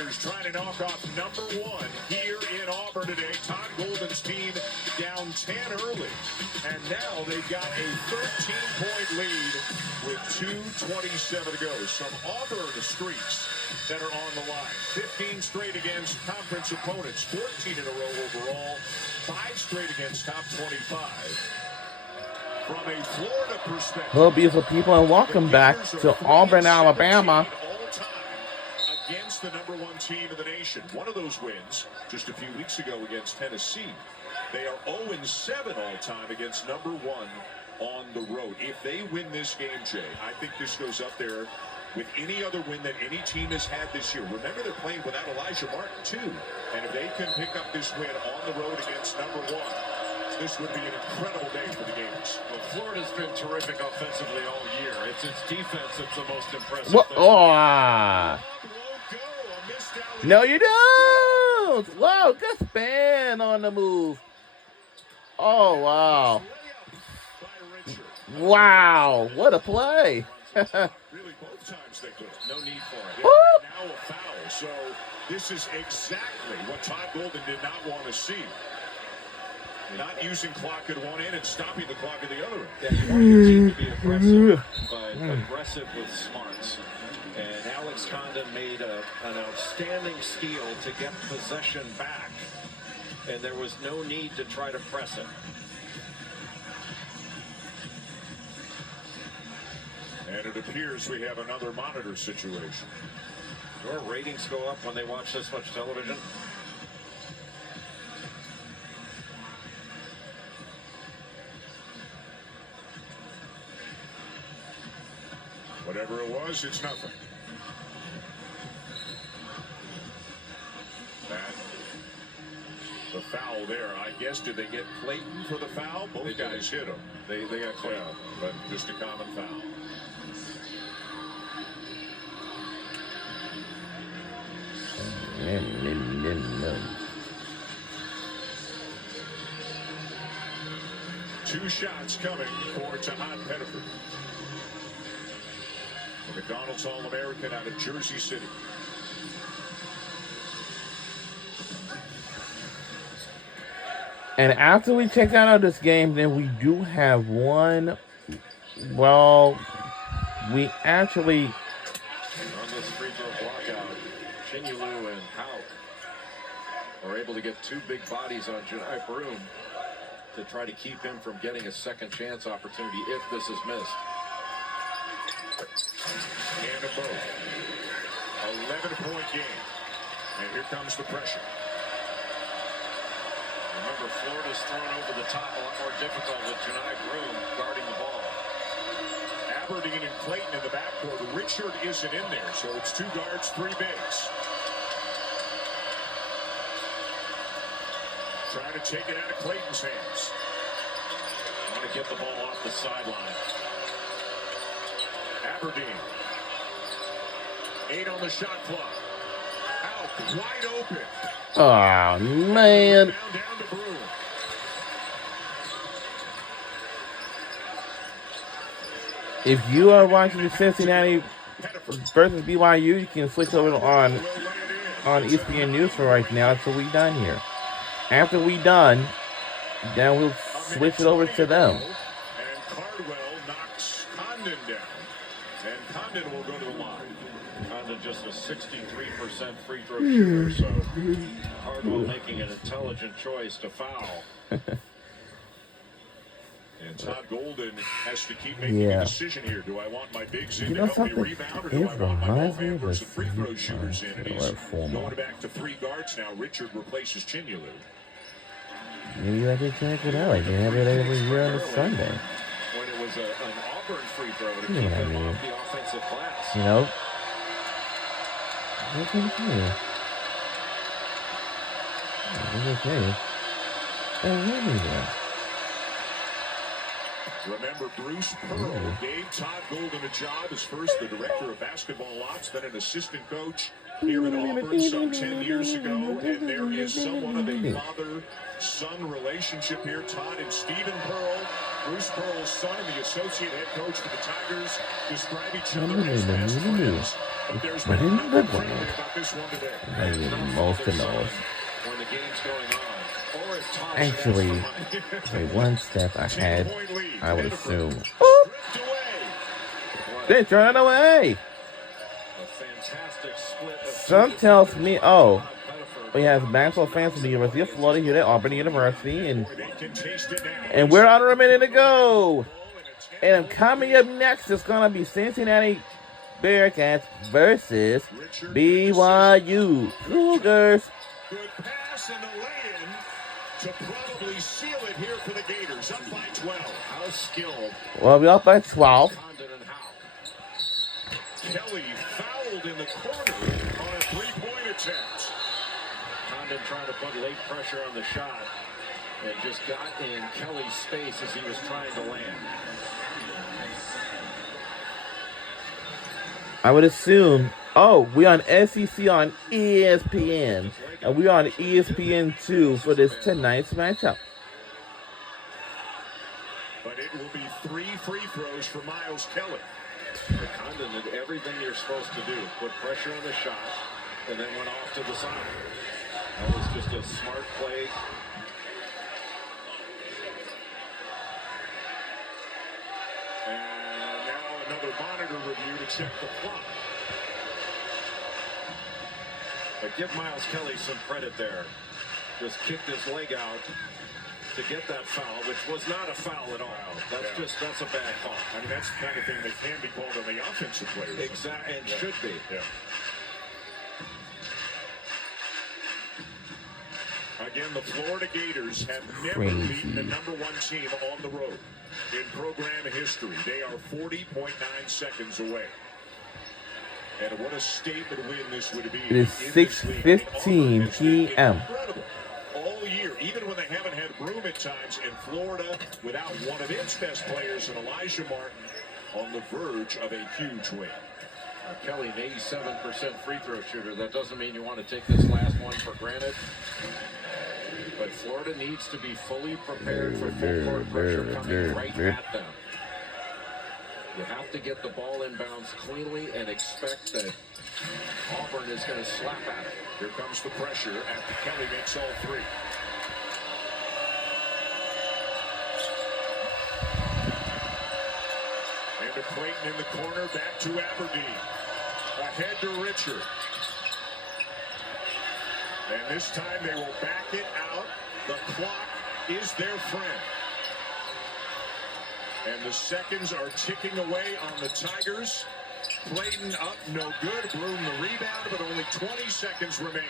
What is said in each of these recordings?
Gators trying to knock off number 1 here in Auburn today. Todd Golden's team down 10 early. And now they've got a 13-point lead with 2:27 to go. Some Auburn streaks that are on the line. 15 straight against conference opponents. 14 in a row overall. 5 straight against top 25. From a Florida perspective, hello, beautiful people, and welcome back to Auburn, Alabama. Against the number 1 team in the nation. One of those wins just a few weeks ago against Tennessee. They are 0-7 all time against number 1 on the road. If they win this game, Jay, I think this goes up there with any other win that any team has had this year. Remember, they're playing without Elijah Martin, too. And if they can pick up this win on the road against number 1, this would be an incredible day for the Gators. Well, Florida's been terrific offensively all year. It's its defense that's the most impressive What? thing. Oh. No, you don't. Whoa, good spin on the move. Oh, wow. Wow, what a play. Really, both times they could. No need for it. Now a foul. So this is exactly what Todd Golden did not want to see. Not using clock at one end and stopping the clock at the other end. Yeah, you want your team to be aggressive, but aggressive with smarts. And Alex Condon made an outstanding steal to get possession back. And there was no need to try to press it. And it appears we have another monitor situation. Your ratings go up when they watch this much television. Whatever it was, it's nothing. The foul there, I guess, did they get Clayton for the foul? Both guys hit him. They got Clayton. Yeah, but just a common foul. Two shots coming for Todd Pettiford. The McDonald's All-American out of Jersey City. And after we check out of this game, then we do have one. Well, we actually. On this free throw blockout, Chinyelu and Howe are able to get 2 big bodies on Janai Broom to try to keep him from getting a second chance opportunity if this is missed. And a both. 11-point game. And here comes the pressure. Remember, Florida's thrown over the top a lot more difficult with Janai Broom guarding the ball. Aberdeen and Clayton in the backcourt. Richard isn't in there, so it's 2 guards, 3 bigs. Trying to take it out of Clayton's hands. Want to get the ball off the sideline. Aberdeen. 8 on the shot clock. Out, wide open. Oh, man. Down to Broom. If you are watching the Cincinnati versus BYU, you can switch over on ESPN News for right now until we done here. After we done, then we'll switch it over to them. And Cardwell knocks Condon down. And Condon will go to the line. Condon just a 63% free throw shooter, so Cardwell making an intelligent choice to foul. And Todd Golden has to keep making a decision here. Do I want my bigs in to help me rebound, or do I want my ball handlers and free throw shooters in? And he's going back to 3 guards now. Richard replaces Chinyelu. Maybe I did check it out. I did have it every year on a Sunday. When it was an Auburn free throw to keep them off the offensive glass. You know? What can you do? Okay. Remember, Bruce Pearl gave Todd Golden a job as first the director of basketball ops, then an assistant coach here in Auburn some 10 years ago. And there is somewhat of a father-son relationship here. Todd and Stephen Pearl, Bruce Pearl's son and the associate head coach for the Tigers, describe each other as best friends. There's But been in the nothing friendly ground, about this one today. maybe most of those. When the game's going on, or if Todd Actually, should ask for they're money. one step ahead, 10-point lead. I would Pettiford assume. stripped away. They turn it away. A fantastic split of Some two tells me, defenders. oh, Todd Pettiford. we have basketball fans from the University of Florida here at Auburn University, and They can taste it now. we're under a minute to go. And coming up next is gonna be Cincinnati Bearcats versus BYU Cougars. Good pass and the lay-in to probably seal it here for the Gators. Up by 12. How skilled Well, we're up by 12. Condon and Howe. Kelly fouled in the corner on a three-point attempt. Condon trying to put late pressure on the shot and just got in Kelly's space as he was trying to land. I would assume, oh, we on SEC on ESPN. And we on ESPN2 for this tonight's matchup. But it will be 3 free throws for Miles Kelly. Condon did everything you're supposed to do. Put pressure on the shot and then went off to the side. That was just a smart play. And now another monitor review to check the clock. But give Miles Kelly some credit there. Just kicked his leg out to get that foul, which was not a foul at all. That's a bad call. I mean, that's the kind of thing that can be called on the offensive players. Exactly, and should be. Yeah. Again, the Florida Gators have never beaten the #1 team on the road in program history. They are 40.9 seconds away. And what a statement win this would be. It is 6:15 p.m. Incredible. All year, even when they haven't had room at times, in Florida, without one of its best players, and Elijah Martin, on the verge of a huge win. Kelly, an 87% free throw shooter. That doesn't mean you want to take this last one for granted. But Florida needs to be fully prepared for full court pressure coming right at them. You have to get the ball inbounds cleanly and expect that Auburn is going to slap at it. Here comes the pressure after Kelly makes all 3. And to Clayton in the corner, back to Aberdeen. Ahead to Richard. And this time they will back it out. The clock is their friend. And the seconds are ticking away on the Tigers. Clayton up, no good. Bloom the rebound, but only 20 seconds remain.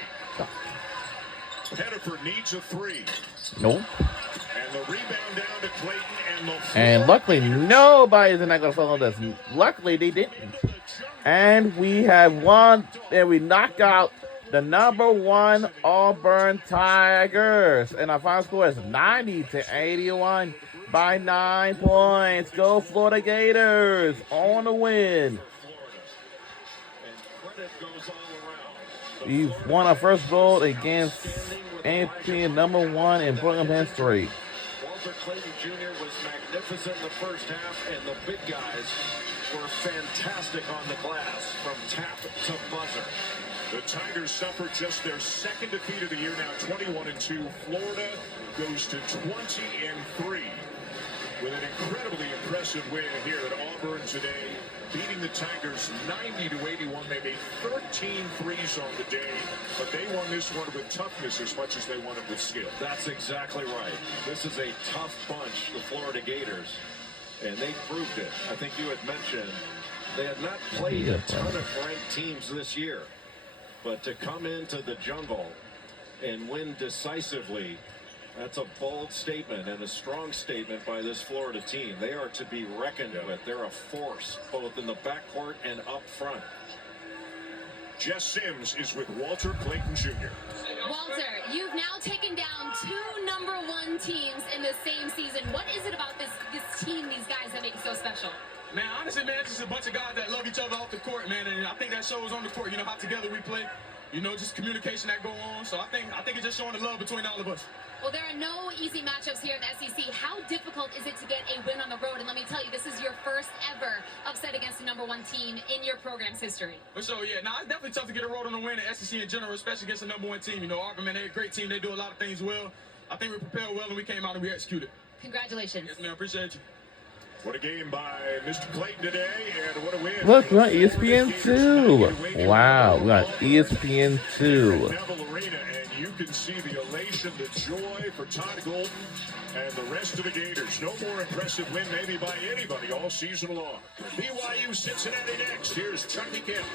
Pettiford needs a 3. Nope. And the rebound down to Clayton And luckily, nobody's not going to follow this. Luckily, they didn't. And we have won, and we knocked out the #1 Auburn Tigers. And our final score is 90-81 by 9 points. Go Florida Gators on the win. We've won our first gold against Anthony #1 in program history. Walter Clayton Jr. was magnificent in the first half, and the big guys were fantastic on the glass from tap to buzzer. The Tigers suffered just their second defeat of the year, now 21-2. Florida goes to 20-3 with an incredibly impressive win here at Auburn today, beating the Tigers 90-81. They made 13 threes on the day, but they won this one with toughness as much as they won it with skill. That's exactly right. This is a tough bunch, the Florida Gators, and they proved it. I think you had mentioned they had not played a ton of ranked teams this year, but to come into the jungle and win decisively, that's a bold statement and a strong statement by this Florida team. They are to be reckoned with. They're a force, both in the backcourt and up front. Jess Sims is with Walter Clayton Jr. Walter, you've now taken down 2 #1 teams in the same season. What is it about this team, these guys, that make it so special? Man, honestly, man, it's just a bunch of guys that love each other off the court, man, and I think that shows on the court. You know how together we play. You know, just communication that go on. So I think it's just showing the love between all of us. Well, there are no easy matchups here in the SEC. How difficult is it to get a win on the road? And let me tell you, this is your first ever upset against the #1 team in your program's history. For sure, yeah. Now, it's definitely tough to get a road on the win in SEC in general, especially against the #1 team. You know, Auburn, man, they're a great team. They do a lot of things well. I think we prepared well, and we came out and we executed. Congratulations. Yes, man. Appreciate you. What a game by Mr. Clayton today, and what a win. Look, we got ESPN2. Wow, we got ESPN2. Neville Arena, and you can see the elation, the joy for Todd Golden and the rest of the Gators. No more impressive win maybe by anybody all season long. BYU Cincinnati next. Here's Chucky Kemp.